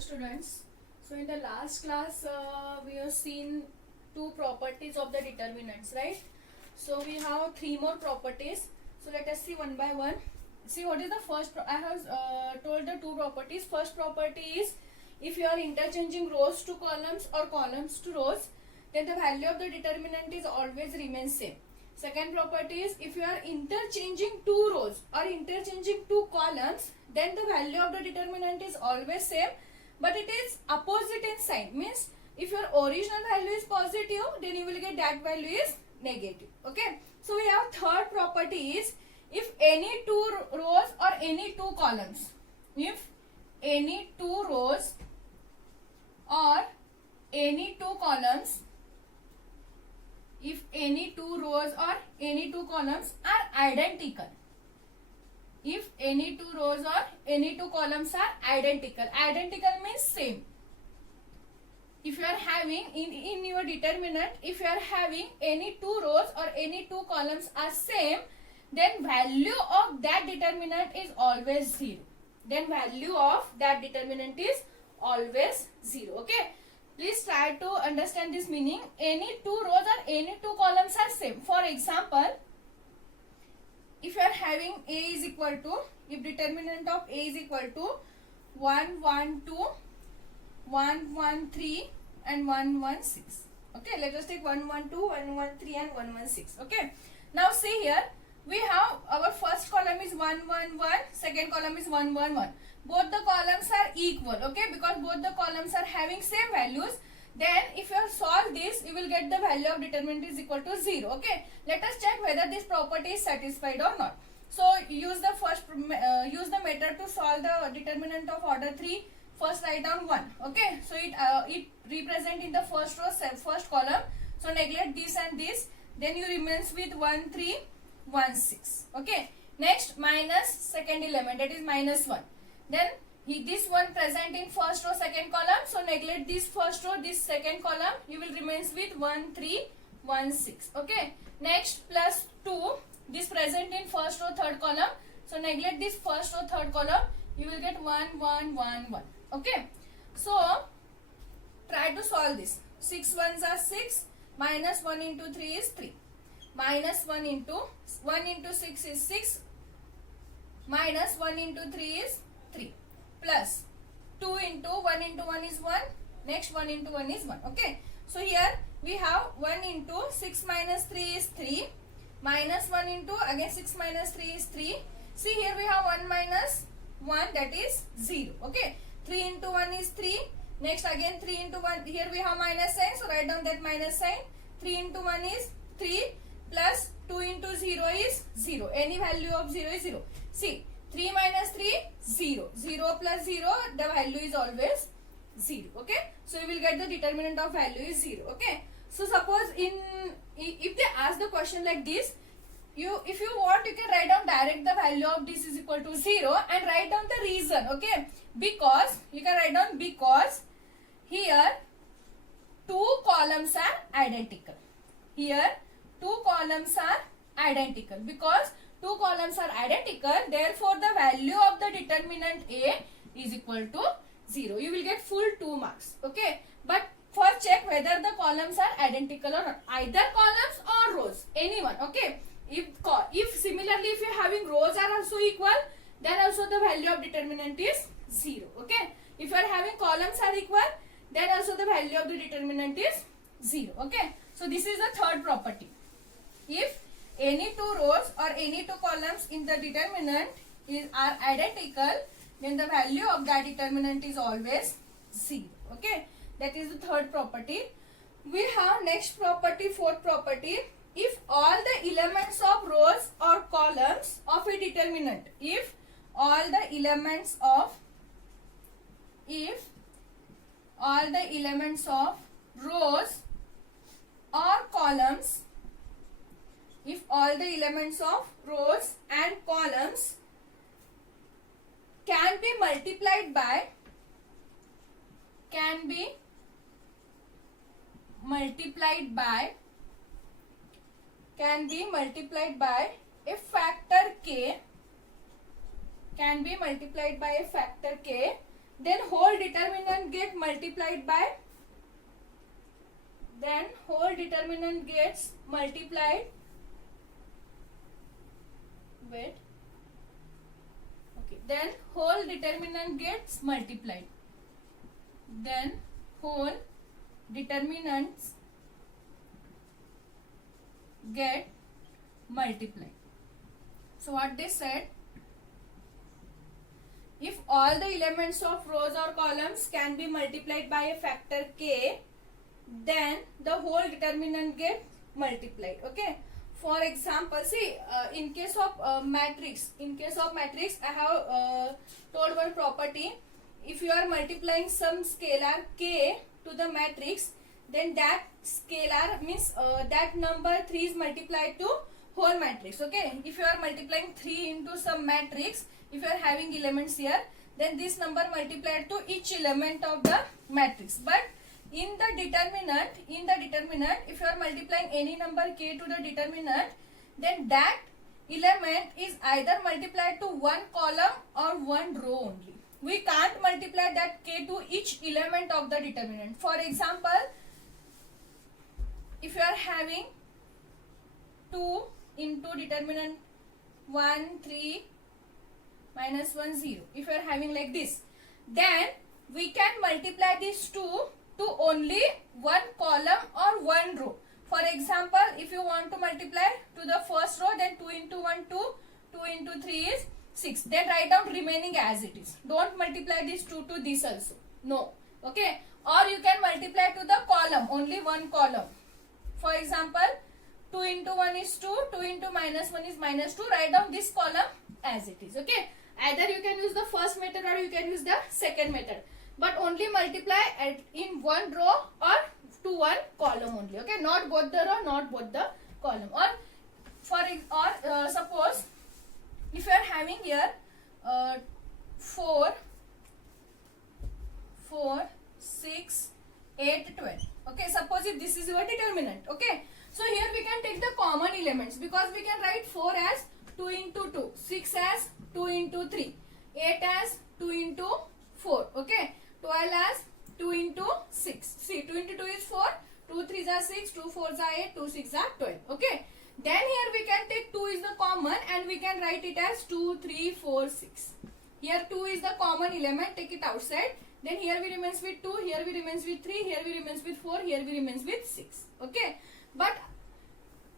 students. So in the last class we have seen two properties of the determinants, right? So we have three more properties. So let us see one by one. See what is the first I have told the two properties. First property is if you are interchanging rows to columns or columns to rows, then the value of the determinant is always remains same. Second property is if you are interchanging two rows or interchanging two columns, then the value of the determinant is always same, but it is opposite in sign. Means if your original value is positive, then you will get that value is negative. Okay. So we have third property is if any two rows or any two columns, if any two rows or any two columns, if any two rows or any two columns are identical, if any two rows or any two columns are identical means same. If you are having in your determinant, if you are having any two rows or any two columns are same, then value of that determinant is always 0. Then value of that determinant is always 0. Okay. Please try to understand this meaning. Any two rows or any two columns are same. For example, if you are having A is equal to, if determinant of A is equal to 1, 1, 2, 1, 1, 3 and 1, 1, 6. Okay, let us take 1, 1, 2, 1, 1, 3 and 1, 1, 6. Okay. Now see here, we have our first column is 1, 1, 1, second column is 1, 1, 1. Both the columns are equal, okay, because both the columns are having same values. Then if you solve this, you will get the value of determinant is equal to 0. Okay, let us check whether this property is satisfied or not. So use the method to solve the determinant of order 3. First write down 1. Okay, so it represent in the first row, first column. So neglect this and this. Then you remains with 1, 3, 1, 6. Okay, next minus second element, that is minus 1. Then this one present in first row, second column. So neglect this first row, this second column. You will remains with 1, 3, 1, 6. Okay. Next plus 2. This present in first row, third column. So neglect this first row, third column. You will get 1, 1, 1, 1. Okay. So try to solve this. 6 ones are 6. Minus 1 into 3 is 3. Minus 1 into 6 is 6. Minus 1 into 3 is 3 plus 2 into 1 into 1 is 1. Next 1 into 1 is 1. Okay. So here we have 1 into 6 minus 3 is 3. Minus 1 into again 6 minus 3 is 3. See here we have 1 minus 1, that is 0. Okay. 3 into 1 is 3. Next again 3 into 1. Here we have minus sign. So write down that minus sign. 3 into 1 is 3 plus 2 into 0 is 0. Any value of 0 is 0. See. 3 minus 3, 0. 0 plus 0, the value is always 0. Okay. So you will get the determinant of value is 0. Okay. So suppose if they ask the question like this, if you want, you can write down direct the value of this is equal to 0 and write down the reason. Okay. Because you can write down because here two columns are identical. Here two columns are identical. Because two columns are identical, therefore the value of the determinant A is equal to 0. You will get full 2 marks. Okay. But first check whether the columns are identical or not. Either columns or rows. Anyone. Okay. If similarly if you are having rows are also equal, then also the value of determinant is 0. Okay. If you are having columns are equal, then also the value of the determinant is 0. Okay. So this is the third property. If any two rows or any two columns in the determinant are identical, then the value of that determinant is always 0. Okay. That is the third property. We have next property, fourth property. If all the elements of rows or columns of a determinant, if all the elements of rows or columns, if all the elements of rows and columns can be multiplied by a factor k, then whole determinant determinant get multiplied by, then whole determinant gets multiplied with, okay, then whole determinant gets multiplied, then whole determinants get multiplied. So what they said, if all the elements of rows or columns can be multiplied by a factor k, then the whole determinant get multiplied. Okay. For example, see, in case of matrix, I have told one property. If you are multiplying some scalar k to the matrix, then that scalar means that number 3 is multiplied to whole matrix. Okay. If you are multiplying 3 into some matrix, if you are having elements here, then this number multiplied to each element of the matrix. But in the determinant, if you are multiplying any number k to the determinant, then that element is either multiplied to one column or one row only. We can't multiply that k to each element of the determinant. For example, if you are having 2 into determinant 1, 3, minus 1, 0. If you are having like this, then we can multiply these 2 to only one column or one row. For example, if you want to multiply to the first row, then 2 into 1, 2, 2 into 3 is 6. Then write down remaining as it is. Don't multiply this 2 to this also. No. Okay. Or you can multiply to the column, only one column. For example, 2 into 1 is 2, 2 into minus 1 is minus 2. Write down this column as it is. Okay. Either you can use the first method or you can use the second method. But only multiply in one row or to one column only. Okay. Not both the row, not both the column. Or suppose if you are having here 4, 6, 8, 12. Okay. Suppose if this is your determinant. Okay. So here we can take the common elements, because we can write 4 as 2 into 2, 6 as 2 into 3, 8 as 2 into 4, okay, 12 as 2 into 6. See, 2 into 2 is 4, 2 3s are 6, 2 4s are 8, 2 6s are 12, okay. Then here we can take 2 is the common and we can write it as 2, 3, 4, 6. Here 2 is the common element, take it outside. Then here we remains with 2, here we remains with 3, here we remains with 4, here we remains with 6, okay. But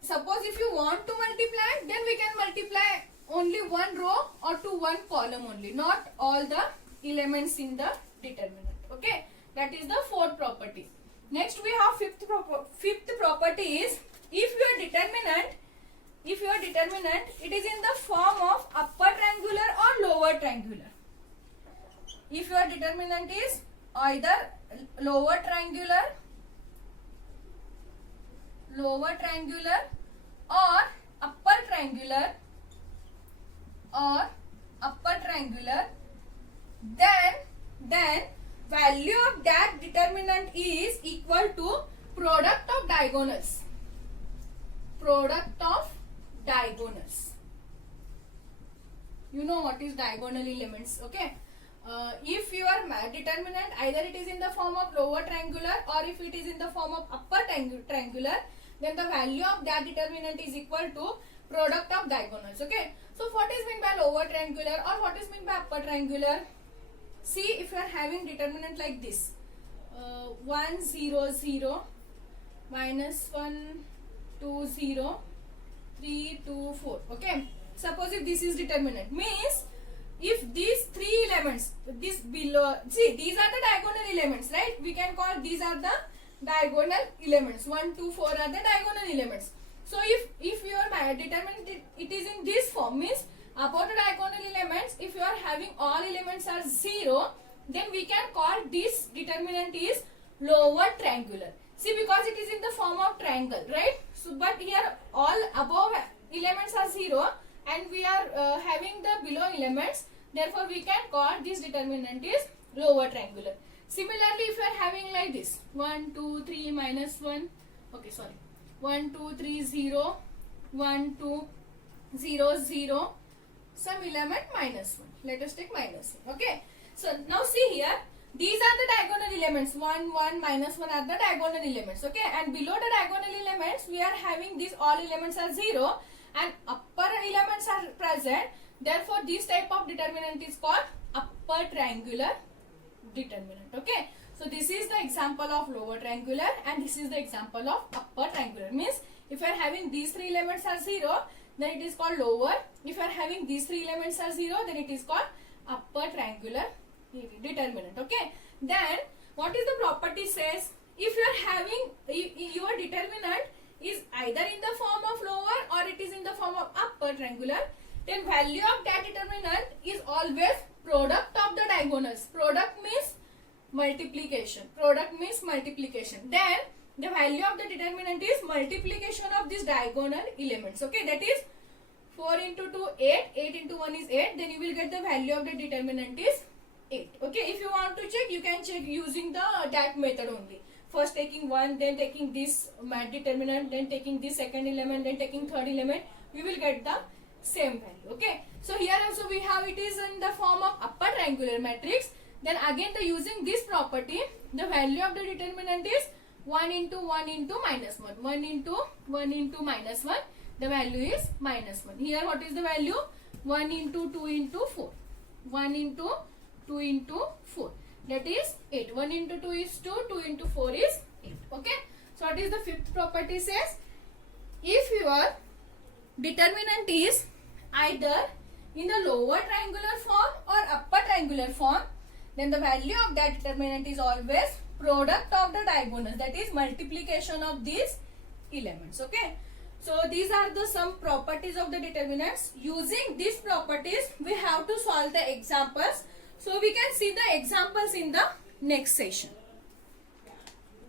suppose if you want to multiply, then we can multiply only one row or to one column only, not all the elements in the determinant. Okay, that is the fourth property. Next we have fifth property is, if your determinant it is in the form of upper triangular or lower triangular. If your determinant is either lower triangular or upper triangular then value of that determinant is equal to product of diagonals. You know what is diagonal elements, okay. If your determinant either it is in the form of lower triangular or if it is in the form of upper triangular, then the value of that determinant is equal to product of diagonals, okay. So what is meant by lower triangular or what is meant by upper triangular? See, if you are having determinant like this, 1 0 0, minus 1 2 0, 3 2 4, okay. Suppose if this is determinant, means if these three elements, this below, see, these are the diagonal elements, right? We can call these are the diagonal elements. 1 2 4 are the diagonal elements. So if your determinant it is in this form, means about the diagonal elements, if you are having all elements are 0, then we can call this determinant is lower triangular. See, because it is in the form of triangle, right? So but here all above elements are 0 and we are having the below elements, therefore we can call this determinant is lower triangular. Similarly, if you are having like this 1 2 3 minus 1, okay, sorry, 1 2 3 0, 1 2 0 0, some element minus 1. Let us take minus 1. Okay. So now see here, these are the diagonal elements 1, 1, minus 1 are the diagonal elements. Okay, and below the diagonal elements we are having these all elements are 0 and upper elements are present. Therefore, this type of determinant is called upper triangular determinant. Okay, so this is the example of lower triangular and this is the example of upper triangular. Means if you are having these three elements are 0, then it is called lower. If you are having these three elements are 0, then it is called upper triangular determinant. Okay, then what is the property says? If you are having your determinant is either in the form of lower or it is in the form of upper triangular, then value of that determinant is always product of the diagonals. Product means multiplication. Product means multiplication. Then the value of the determinant is multiplication of these diagonal elements. Okay, that is 4 into 2 8, 8 into 1 is 8. Then you will get the value of the determinant is 8. Okay, if you want to check, you can check using the that method only. First taking 1, then taking this determinant, then taking this second element, then taking third element, we will get the same value. Okay, so here also we have it is in the form of upper triangular matrix. Then again using this property, the value of the determinant is 1 into 1 into minus 1. 1 into 1 into minus 1, the value is minus 1. Here what is the value? 1 into 2 into 4. 1 into 2 into 4. That is 8. 1 into 2 is 2. 2 into 4 is 8. Okay. So what is the fifth property says? If your determinant is either in the lower triangular form or upper triangular form, then the value of that determinant is always product of the diagonals. That is multiplication of these elements. Okay. So these are the some properties of the determinants. Using these properties, we have to solve the examples. So we can see the examples in the next session.